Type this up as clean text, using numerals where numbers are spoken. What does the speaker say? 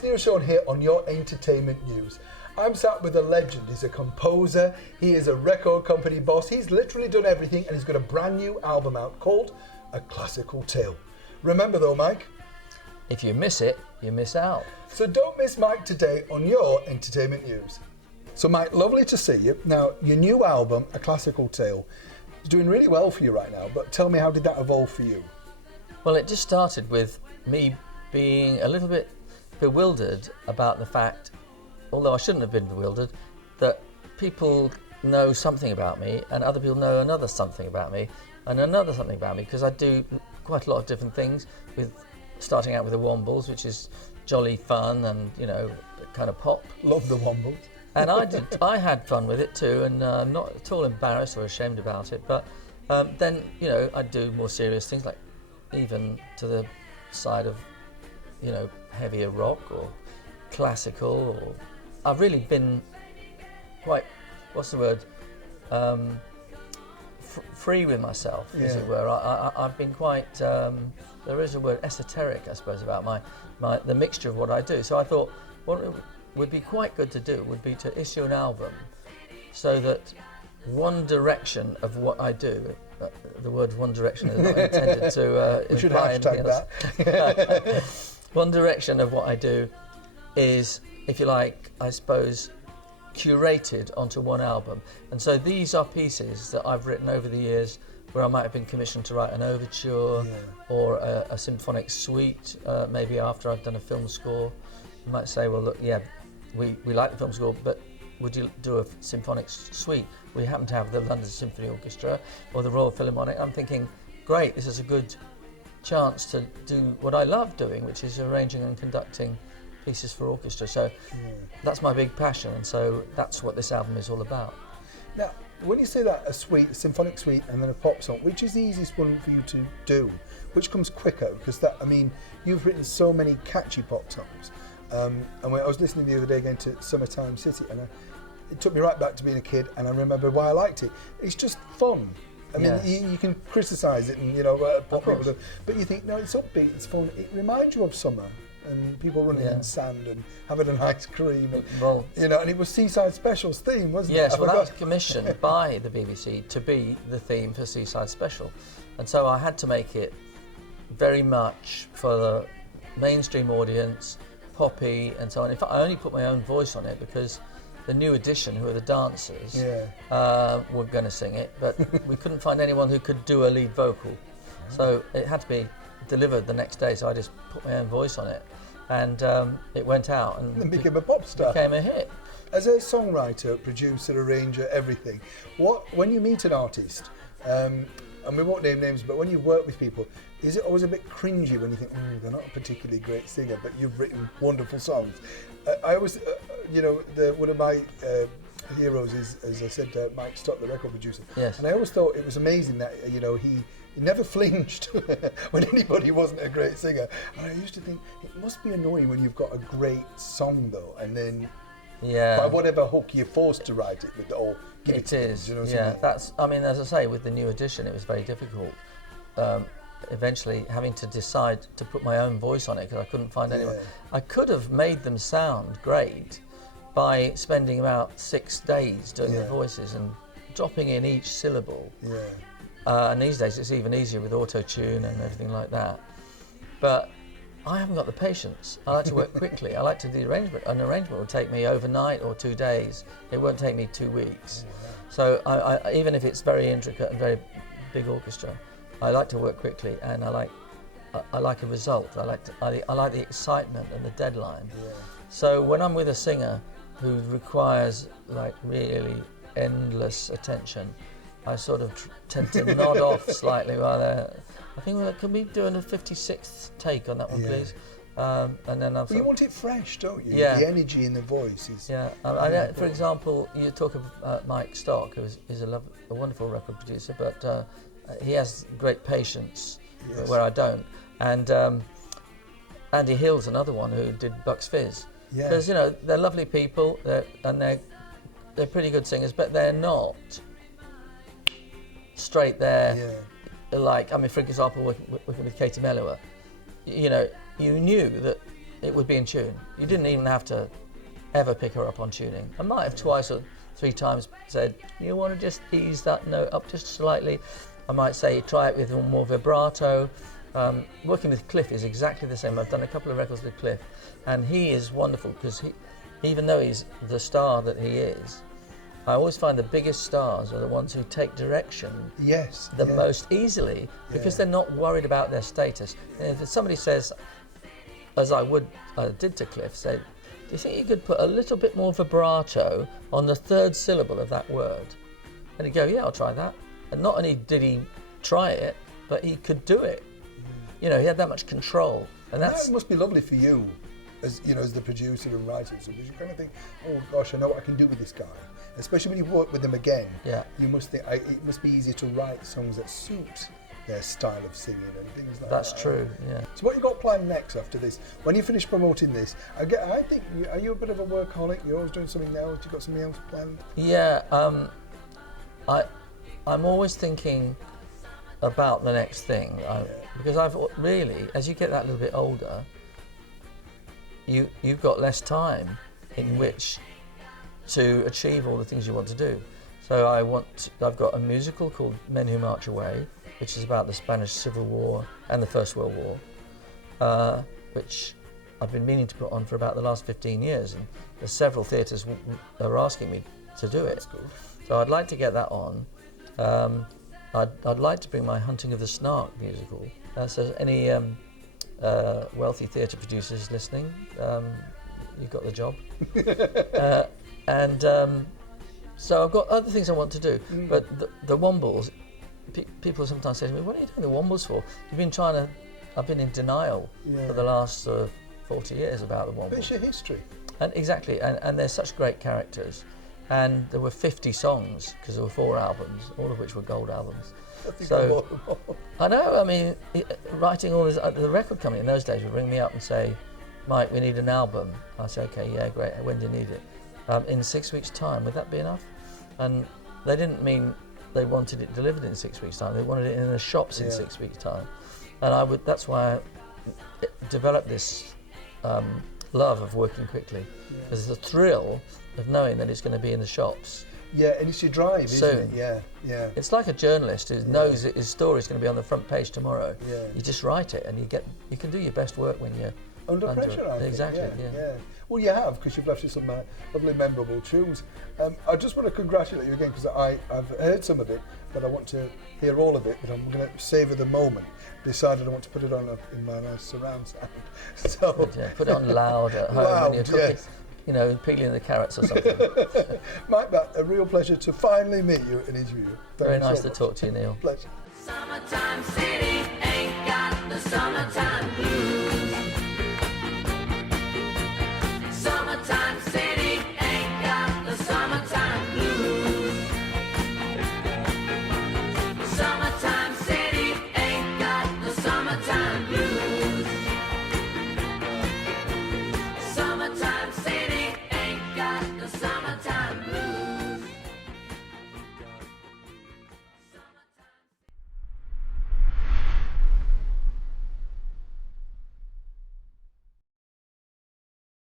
it's Neil Sean here on your entertainment news. I'm sat with a legend. He's a composer, he is a record company boss, he's literally done everything, and he's got a brand new album out called A Classical Tale. Remember though, Mike? If you miss it, you miss out. So don't miss Mike today on your entertainment news. So Mike, lovely to see you. Now, your new album, A Classical Tale, is doing really well for you right now, but tell me, how did that evolve for you? Well, it just started with me being a little bit bewildered about the fact, although I shouldn't have been bewildered, that people know something about me and other people know another something about me and another something about me, because I do quite a lot of different things, with starting out with the Wombles, which is jolly fun and, you know, kind of pop. Love the Wombles. And I had fun with it too, and I'm not at all embarrassed or ashamed about it. But then, you know, I do more serious things, like even to the side of, you know, heavier rock or classical. Or I've really been quite, what's the word, free with myself, as it were. I've been quite, there is a word, esoteric, I suppose, about the mixture of what I do. So I thought, what would be quite good to do would be to issue an album so that one direction of what I do, the word one direction is not intended to we should imply hashtag that. One direction of what I do is, if you like, I suppose, curated onto one album. And so these are pieces that I've written over the years where I might have been commissioned to write an overture or a symphonic suite, maybe after I've done a film score. You might say, well, look, yeah, we like the film score, but would you do a symphonic suite? We happen to have the London Symphony Orchestra or the Royal Philharmonic. I'm thinking, great, this is a good chance to do what I love doing, which is arranging and conducting pieces for orchestra. So that's my big passion, and so that's what this album is all about. Now, when you say that, a symphonic suite and then a pop song, which is the easiest one for you to do? Which comes quicker? Because that, I mean, you've written so many catchy pop songs. And when I was listening the other day again to Summertime City, and it took me right back to being a kid, and I remember why I liked it. It's just fun. I mean, you can criticise it and, you know, pop it, but you think, no, it's upbeat, it's fun. It reminds you of summer and people running in sand and having an ice cream. And, well, you know, and it was Seaside Special's theme, wasn't it? Yes, well, that was commissioned by the BBC to be the theme for Seaside Special. And so I had to make it very much for the mainstream audience, poppy and so on. In fact, I only put my own voice on it because the New Edition, who are the dancers, were going to sing it, but we couldn't find anyone who could do a lead vocal. So it had to be delivered the next day, so I just put my own voice on it, and it went out and then became a pop star. Became a hit. As a songwriter, producer, arranger, everything, when you meet an artist, and we won't name names, but when you work with people, is it always a bit cringy when you think, oh, they're not a particularly great singer, but you've written wonderful songs? I always, you know, one of my heroes is, as I said, Mike Stott, the record producer. Yes. And I always thought it was amazing that, you know, he never flinched when anybody wasn't a great singer. And I used to think, it must be annoying when you've got a great song, though, and then by whatever hook you're forced to write it with, or give it to them, you know what I mean? That's, I mean, as I say, with the New Edition, it was very difficult. Eventually having to decide to put my own voice on it because I couldn't find anyone. I could have made them sound great by spending about 6 days doing the voices and dropping in each syllable. And these days it's even easier with auto-tune and everything like that. But I haven't got the patience. I like to work quickly. I like to do the arrangement. An arrangement will take me overnight or 2 days. It won't take me 2 weeks. So I even if it's very intricate and very big orchestra, I like to work quickly, and I like a result. I like the excitement and the deadline. So when I'm with a singer who requires like really endless attention, I sort of tend to nod off slightly while they're. I think, well, can we do a 56th take on that one, please? And then But you want it fresh, don't you? Yeah. The energy in the voice is. For example, you talk of Mike Stock, who is a wonderful record producer, but he has great patience where I don't. And Andy Hill's another one who did Bucks Fizz. Because, you know, they're lovely people, and they're pretty good singers, but they're not straight there. Like, I mean, for example, working with Katie Melua, you know, you knew that it would be in tune. You didn't even have to ever pick her up on tuning. I might have twice or 3 times said, you want to just ease that note up just slightly. I might say, try it with more vibrato. Working with Cliff is exactly the same. I've done a couple of records with Cliff, and he is wonderful because even though he's the star that he is, I always find the biggest stars are the ones who take direction the most easily, because they're not worried about their status. And if somebody says, as I did to Cliff, say, do you think you could put a little bit more vibrato on the 3rd syllable of that word? And he'd go, yeah, I'll try that. And not only did he try it, but he could do it. You know, he had that much control. And that must be lovely for you, as you know, as the producer and writer, because you kind of think, oh gosh, I know what I can do with this guy. Especially when you work with them again, you must think it must be easy to write songs that suit their style of singing and things like that. That's true, yeah. So what you got planned next after this? When you finish promoting this, I think, are you a bit of a workaholic? You're always doing something else? You got something else planned? Yeah, I'm always thinking about the next thing, because I've really, as you get that little bit older, you've got less time in which to achieve all the things you want to do. So I've got a musical called Men Who March Away, which is about the Spanish Civil War and the First World War, which I've been meaning to put on for about the last 15 years, and there's several theatres are asking me to do it. That's cool. So I'd like to get that on. I'd like to bring my Hunting of the Snark musical. So any wealthy theatre producers listening, you've got the job. So I've got other things I want to do, but the Wombles, people sometimes say to me, what are you doing the Wombles for? I've been in denial for the last 40 years about the Wombles. But it's your history. And exactly, and they're such great characters. And there were 50 songs, because there were 4 albums, all of which were gold albums. So I know, I mean, writing all this, the record company in those days would ring me up and say, Mike, we need an album. I say, okay, yeah, great, when do you need it? In 6 weeks' time, would that be enough? And they didn't mean they wanted it delivered in 6 weeks' time, they wanted it in the shops in 6 weeks' time. And that's why I developed this love of working quickly. There's the thrill of knowing that it's going to be in the shops. Yeah, and it's your drive, isn't it? Yeah. It's like a journalist who knows that his story is going to be on the front page tomorrow. Yeah. You just write it, and you can do your best work when you're under pressure. I think. Exactly. Yeah. Well, you have, because you've left us some lovely, memorable tunes. I just want to congratulate you again, because I've heard some of it, but I want to hear all of it. But I'm going to savour the moment. Decided I want to put it on in my nice surround sound. So put it on loud at home when you're cooking. You know, peeling the carrots or something. Mike Batt, a real pleasure to finally meet you and interview you. Very nice to talk to you, Neil. Pleasure. Summertime city ain't got the summertime blues.